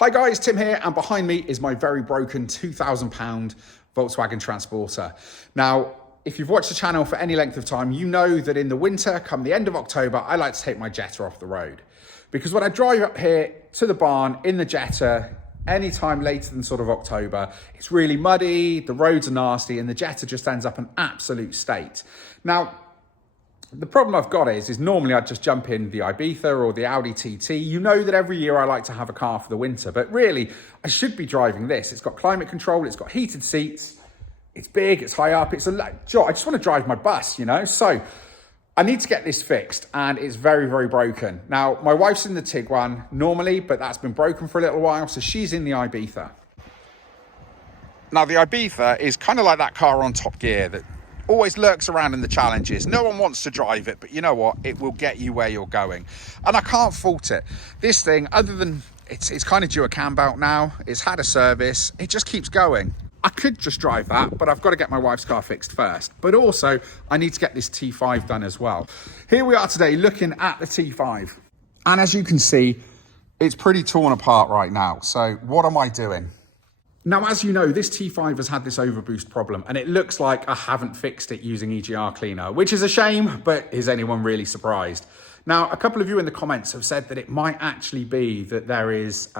Hi guys, Tim here, and behind me is my very broken £2,000 Volkswagen Transporter. Now, if you've watched the channel for any length of time, you know that in the winter, come the end of October, I like to take my Jetta off the road. Because when I drive up here to the barn in the Jetta, any time later than sort of October, it's really muddy, the roads are nasty, and the Jetta just ends up an absolute state. Now, the problem I've got is normally I'd just jump in the Ibiza or the Audi TT. You know that every year I like to have a car for the winter, but really I should be driving this. It's got climate control, it's got heated seats, it's big, it's high up, I just want to drive my bus, you know? So I need to get this fixed, and it's very, very broken. Now, my wife's in the Tiguan normally, but that's been broken for a little while, so she's in the Ibiza. Now, the Ibiza is kind of like that car on Top Gear that always lurks around in the challenges. No one wants to drive it, but you know what? It will get you where you're going. And I can't fault it. This thing, other than it's kind of due a cam belt now, it's had a service, it just keeps going. I could just drive that, but I've got to get my wife's car fixed first. But also, I need to get this T5 done as well. Here we are today looking at the T5. And as you can see, it's pretty torn apart right now. So what am I doing? Now, as you know, this T5 has had this overboost problem, and it looks like I haven't fixed it using EGR cleaner, which is a shame, but is anyone really surprised? Now, a couple of you in the comments have said that it might actually be that there's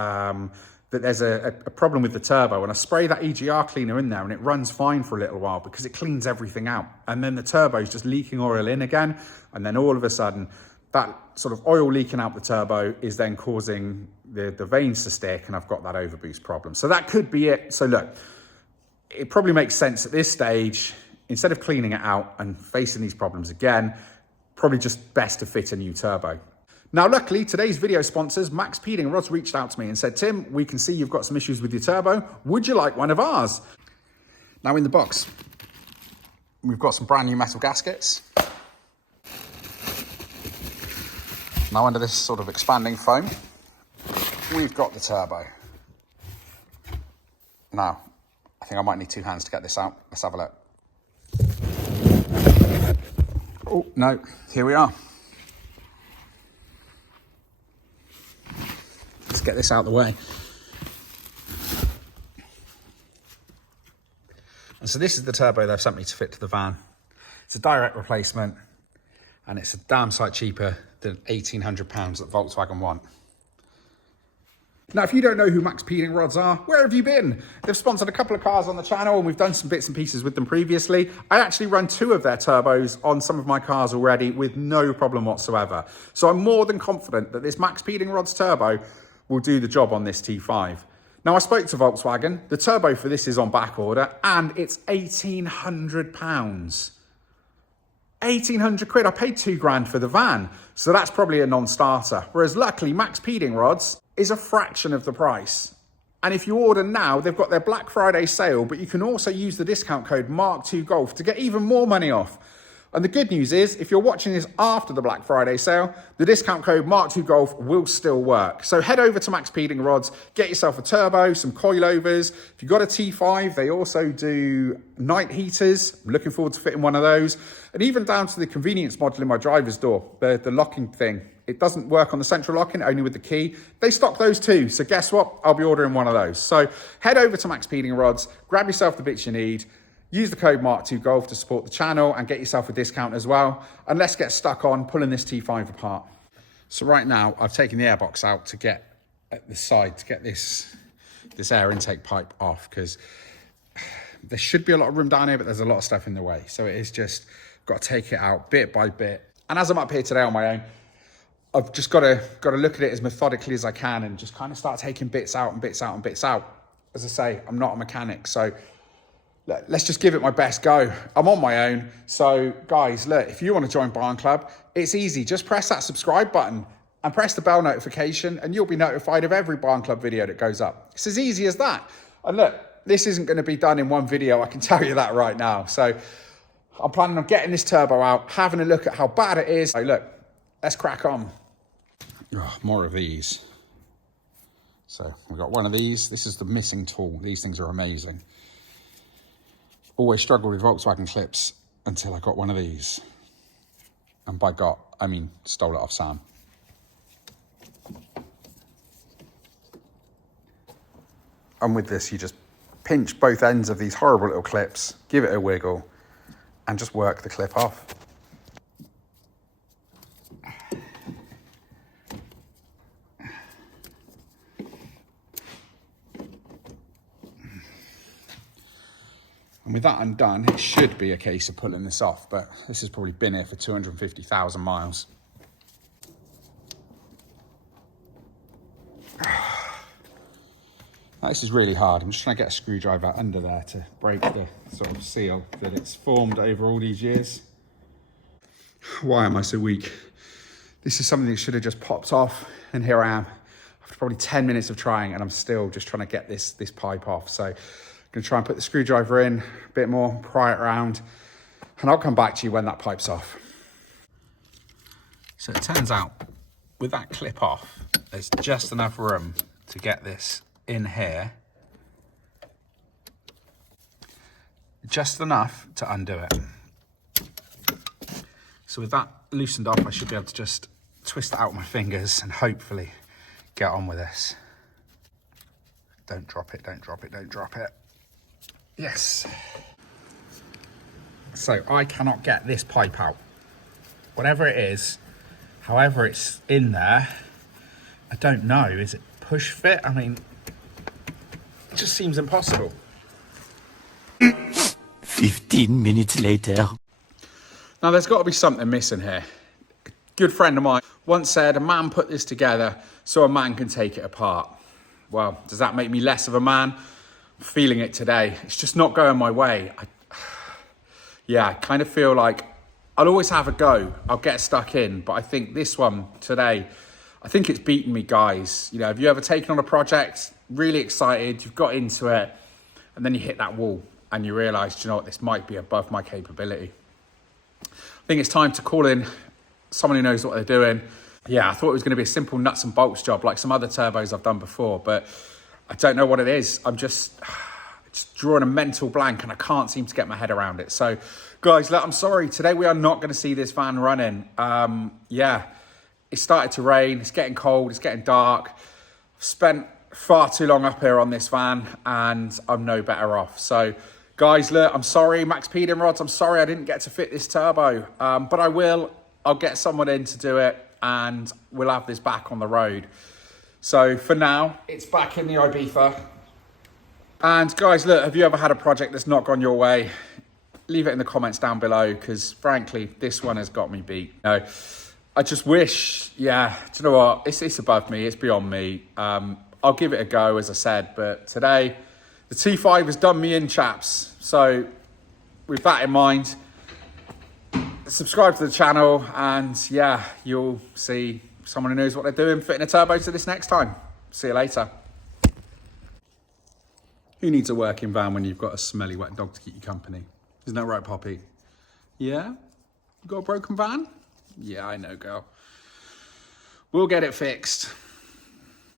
a problem with the turbo, and I spray that EGR cleaner in there and it runs fine for a little while because it cleans everything out. And then the turbo is just leaking oil in again, and then all of a sudden, that sort of oil leaking out the turbo is then causing the vanes to stick, and I've got that overboost problem. So that could be it. So look, it probably makes sense at this stage, instead of cleaning it out and facing these problems again, probably just best to fit a new turbo. Now, luckily, today's video sponsors, Max Peeding Rods, reached out to me and said, Tim, we can see you've got some issues with your turbo. Would you like one of ours? Now, in the box, we've got some brand new metal gaskets. Now, under this sort of expanding foam, we've got the turbo. Now, I think I might need two hands to get this out. Let's have a look. Oh, no, here we are. Let's get this out of the way. And so this is the turbo they've sent me to fit to the van. It's a direct replacement, and it's a damn sight cheaper than £1,800 that Volkswagen want. Now, if you don't know who Max Peeding Rods are, where have you been? They've sponsored a couple of cars on the channel, and we've done some bits and pieces with them previously. I actually run 2 of their turbos on some of my cars already with no problem whatsoever. So I'm more than confident that this Max Peeding Rods turbo will do the job on this T5. Now, I spoke to Volkswagen. The turbo for this is on back order, and it's £1,800. 1,800 quid. I paid £2,000 for the van, so that's probably a non-starter. Whereas luckily, Max Peeding Rods is a fraction of the price. And if you order now, they've got their Black Friday sale, but you can also use the discount code Mark2Golf to get even more money off. And the good news is, if you're watching this after the Black Friday sale, the discount code Mark2Golf will still work. So head over to Max Peeding Rods, get yourself a turbo, some coilovers. If you've got a T5, they also do night heaters. I'm looking forward to fitting one of those. And even down to the convenience module in my driver's door, the locking thing. It doesn't work on the central locking, only with the key. They stock those too. So guess what? I'll be ordering one of those. So head over to Max Peeding Rods, grab yourself the bits you need. Use the code Mark2Golf to support the channel and get yourself a discount as well. And let's get stuck on pulling this T5 apart. So right now, I've taken the airbox out to get at the side, to get this air intake pipe off, because there should be a lot of room down here, but there's a lot of stuff in the way. So it is just got to take it out bit by bit. And as I'm up here today on my own, I've just got to look at it as methodically as I can and just kind of start taking bits out and bits out and bits out. As I say, I'm not a mechanic, so let's just give it my best go. I'm on my own. So guys, look, if you want to join Barn Club, it's easy. Just press that subscribe button and press the bell notification, and you'll be notified of every Barn Club video that goes up. It's as easy as that. And look, this isn't going to be done in one video. I can tell you that right now. So I'm planning on getting this turbo out, having a look at how bad it is. So look, let's crack on. Oh, more of these. So we've got one of these. This is the missing tool. These things are amazing. Always struggled with Volkswagen clips until I got one of these. And by got, I mean stole it off Sam. And with this, you just pinch both ends of these horrible little clips, give it a wiggle, and just work the clip off. And with that undone, it should be a case of pulling this off, but this has probably been here for 250,000 miles. Now, this is really hard. I'm just trying to get a screwdriver under there to break the sort of seal that it's formed over all these years. Why am I so weak? This is something that should have just popped off, and here I am after probably 10 minutes of trying, and I'm still just trying to get this pipe off. So I'm going to try and put the screwdriver in a bit more, pry it around, and I'll come back to you when that pipe's off. So it turns out with that clip off, there's just enough room to get this in here, just enough to undo it. So with that loosened off, I should be able to just twist it out with my fingers and hopefully get on with this. Don't drop it, don't drop it, don't drop it. Yes. So I cannot get this pipe out. Whatever it is, however it's in there, I don't know. Is it push fit? I mean, it just seems impossible. 15 minutes later. Now there's got to be something missing here. A good friend of mine once said, a man put this together so a man can take it apart. Well, does that make me less of a man? I'm feeling it today. It's just not going my way. I kind of feel like I'll always have a go. I'll get stuck in, but I think this one today, I think it's beaten me, guys. You know, have you ever taken on a project, really excited, you've got into it, and then you hit that wall and you realise, do you know what, this might be above my capability. I think it's time to call in someone who knows what they're doing. Yeah, I thought it was going to be a simple nuts and bolts job like some other turbos I've done before, but I don't know what it is. I'm just drawing a mental blank and I can't seem to get my head around it. So guys, look, I'm sorry. Today we are not going to see this van running. It started to rain. It's getting cold. It's getting dark. I've spent far too long up here on this van and I'm no better off. So guys, look, I'm sorry. Max Pedin Rods, I'm sorry I didn't get to fit this turbo, but I will. I'll get someone in to do it and we'll have this back on the road. So for now, it's back in the Ibiza. And guys, look, have you ever had a project that's not gone your way? Leave it in the comments down below, because frankly, this one has got me beat. No, I just wish, do you know what? It's above me, it's beyond me. I'll give it a go, as I said, but today, the T5 has done me in, chaps. So with that in mind, subscribe to the channel and you'll see someone who knows what they're doing fitting a turbo to this next time. See you later. Who needs a working van when you've got a smelly wet dog to keep you company? Isn't that right, Poppy? Yeah? You got a broken van? Yeah, I know, girl. We'll get it fixed.